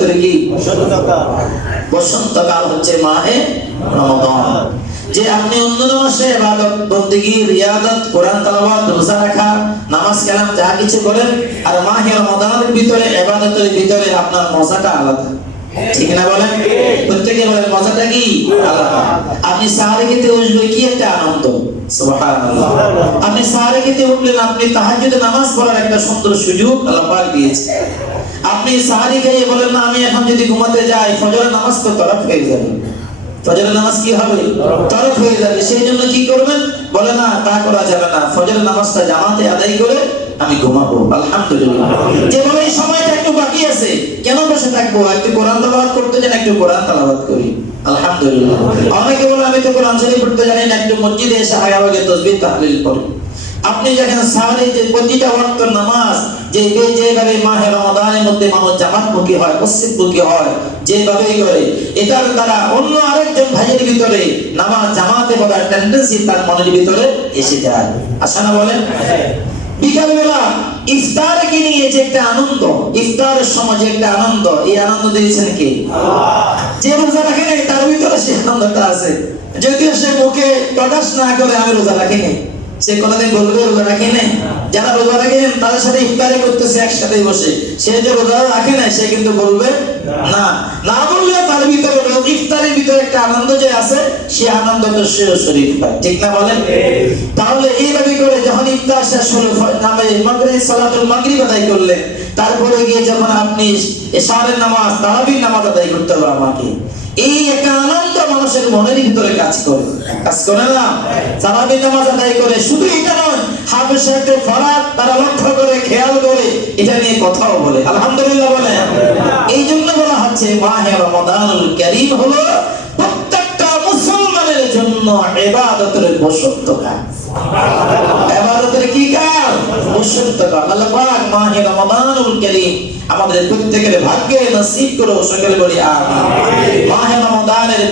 এবাদতের কি বসন্তকাল হচ্ছে মাহে রমাদান যে আপনি অন্য মাসে ইবাদত রিয়াদত কোরআন তেলাওয়াত রোজা রাখা নামাজ কালাম যা কিছু করেন আর মাহে রমাদানের ভিতরে ইবাদতের ভিতরে আপনার মজাটা আলাদা। ঠিক না বলেন? প্রত্যেকে বলেন মজাটা কি? আলাদা। আপনি সাহারে খেতে উঠলে কি একটা আনন্দ? আপনি সাহারে খেতে উঠলেন আপনি তাহাজ্জুদে নামাজ পড়ার একটা সুন্দর সুযোগ আল্লাহ পাক দিয়েছে আপনি সাহারি খেয়ে বলেন, না, আমি এখন যদি ঘুমাতে যাই, ফজরের নামাজ তো তরফ হয়ে যাবে। ফজরের নামাজ কি হবে? তরফ হয়ে যাবে। সেই জন্য কি করবেন? বলে, না, তা করা যাবে না। ফজরের নামাজটা জামাতে আদায় করে আমি ঘুমাবো। আলহামদুলিল্লাহ। যেভাবে সময়টা একটু বাকি আছে, কেন বসে থাকব? একটু কোরআন তেলাওয়াত করতে জানি একটু কোরআন তেলাওয়াত করি। আলহামদুলিল্লাহ। অনেকে বলে, আমি তো কোরআন শরীফ পড়তে জানি না, একটু মসজিদে এসে আগে আগে তসবিহ তাহলিল করি আপনি যখন সাহারি যে প্রতিটা ওয়াক্ত নামাজ যে যেভাবে মাহে রমাদানের মধ্যে মানুষ জামাতমুখী হয় মসজিদমুখী হয় করে, এটার দ্বারা অন্য আরেকজন ভাইয়ের ভিতরে নামাজ জামাতে পড়ার টেন্ডেন্সি তার মনের ভিতরে এসে যায়। আসা না বলেন? বিকালবেলা নিয়ে যে একটা আনন্দ, ইফতারের সময় যে একটা আনন্দ, এই আনন্দ দিয়েছেন কে? যে রোজা রাখে তার ভিতরে সে আনন্দটা আছে। যদিও সে মুখে প্রকাশ না করে, আমি রোজা রাখিনি সে কোনোদিন বলবে রোজা রাখি নাই? যারা রোজা রাখেন তাদের সাথে ইফতারি করতেছে একসাথে বসে। সে যে রোজা রাখে নাই, সে কিন্তু বলবে না। না বললে তার ভিতরে ইফতারের ভিতরে একটা আনন্দ যে আছে, সে আনন্দ তো সেও শরীর পায়। ঠিক না বলেন? তাহলে এইভাবে করে যখন ইফতার শেষ হলো নামে মাগরিব, সালাতুল মাগরিব আদায় করলেন তারপরে গিয়ে যখন আপনি এশারের নামাজ, তারাবির নামাজ আদায় করতে হবে আমাকে। এই একটা মানুষের মনের ভিতরে কাজ করে। কাজ করে না? তারাবির নামাজ আদায় করে, শুধু এটা নয় হাফেজ ফরাত তারা লক্ষ্য করে, খেয়াল করে, এটা নিয়ে কথাও বলে। আলহামদুলিল্লাহ বলে। এই জন্য বলা হচ্ছে, মাহে হলো প্রত্যেকটা মুসলমানের জন্য ইবাদতের কি কাল? বসন্তকাল আল্লাহ পাক মাহে রমাদানুল আমাদের প্রত্যেকের ভাগ্যে নসিব করো সকলে বলি, আমিন। মাহে রমাদানের